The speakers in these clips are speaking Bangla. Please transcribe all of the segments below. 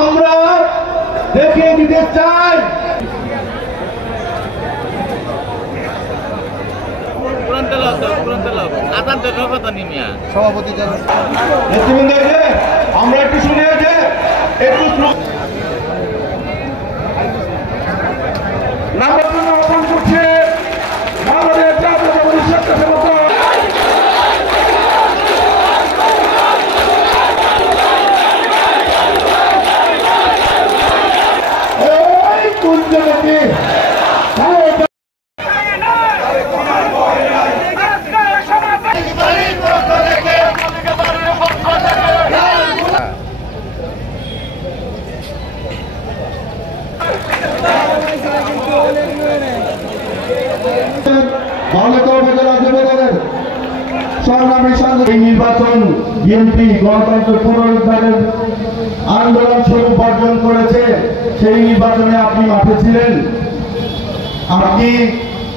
আমরা দেখিয়ে দিতে চাই সভাপতি আমরা একটু শুনে আছে একটু নাম করছে বাংলাদেশ জাতীয় স্বেচ্ছাসেবক নির্বাচন বিএনপি গণতন্ত্র পুনরুদ্ধারের আন্দোলন স্বরূপ বর্জন করেছে। সেই নির্বাচনে আপনি মাঠে ছিলেন, আপনি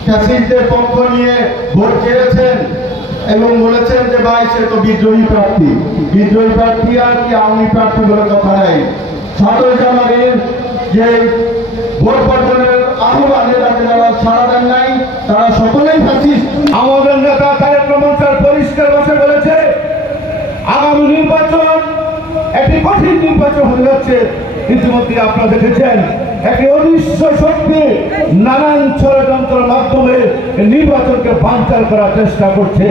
ফ্যাসিস্টদের পক্ষ নিয়ে ভোট চেয়েছেন এবং বলেছেন যে ভাই সে তো বিদ্রোহী প্রার্থী আর কি আওয়ামী প্রার্থী বলে কথা নাই। 7 জানুয়ারির যে ভোট বর্জনের আহ্বানে তাকে যারা সাড়া দেন নাই তারা সকলেই ফ্যাসিস্ট। আমাদের নেতা তারেক রহমান স্যার পরিষ্কার ভাষে বলেছে আগামী নির্বাচন একটি কঠিন নির্বাচন হয়ে যাচ্ছে। ইতিমধ্যে আপনারা দেখেছেন একটি অদৃশ্য শক্তি নানান ষড়যন্ত্রের মাধ্যমে নির্বাচনকে বানচাল করার চেষ্টা করছে।